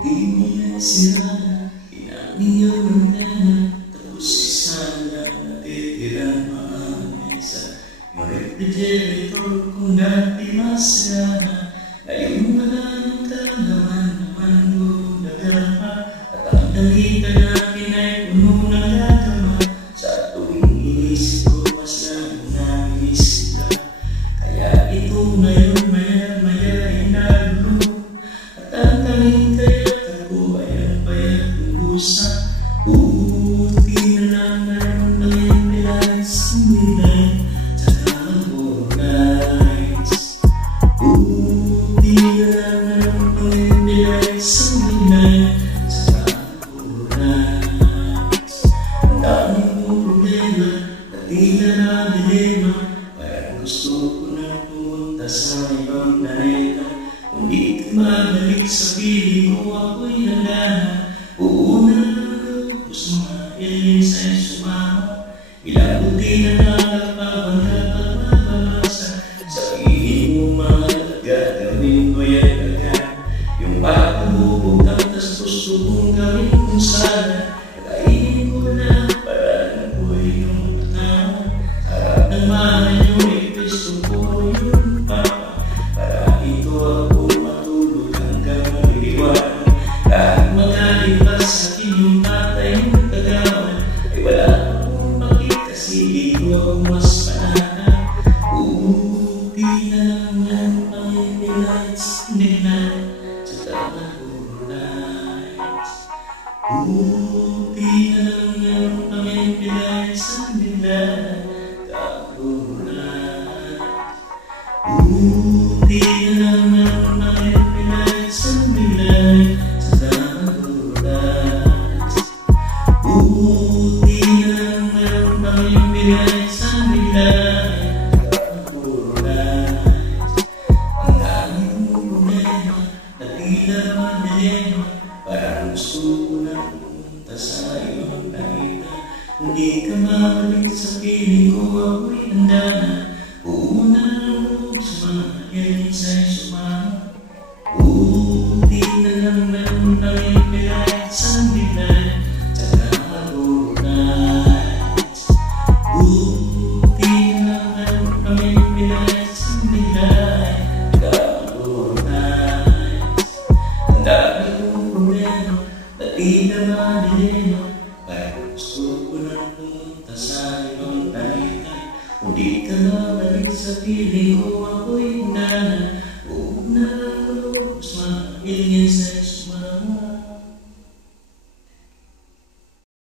Di niya sila inaniyaw na tapos sana natitirang mga mesa. Yung refrigerator kung dati masaya, ngayon wala nang kalaman naman gulagama. At ang dalita natin ay puno ng gagama. Sa tuwing inisip ko mas naminis sila. Kaya ito ngayon maya-maya ay nagulo. At ang tanging kaya't ako ay ang payat lubusa. Buti na lang ngayon na yung realize nila sa nights. Buti na lang ngayon na yung realize nila sa nights. Ang dami kong problema na tila na dilema. Parang gusto ko na pumunta sa ibang planeta. Kung di ka mabalik sa piling ko, ako'y nagana. Uuna lang lupos mga aliens ay sumama. Ilang buti na nakapabangga at mababasa. Sabihin mo mahalaga, gawin ko yan agad. Yung pagkabubog ang tas gusto kong gawin kung sana. Kainin ko na para lang ko yung tama. Harap ng mahal nyo, gusto ko yung papa. Para ito ako matulog hanggang magdiwan. Kahit magaling pa sa akin yung tatay ng kagawan, ay wala akong pakit kasi ito ako mas panata. Buti na lang ang lights nila sa Tagalog nights. Buti na lang ang lights nila sa Tagalog nights. Buti na lang ang lights nila sa Tagalog nights. Buti na lang ang lights nila sa Tagalog nights. Ang daming problema na tila madilema. Parang gusto ko na pumunta sa ibang planeta. Hindi ka mabalik sa piling ko, ako'y handa na. Uuna lang loob sa mga aliens ay sumama. Buti na lang ang lights nila sa Tagalog nights. Buti na lang ang lights nila sa Tagalog nights. Ang dami kong problema na tila madilema. Parang gusto ko na pumunta sa ibang planeta. Kung di ka mabalik sa piling ko, ako'y handa na. Huwag na lang lubos mga aliens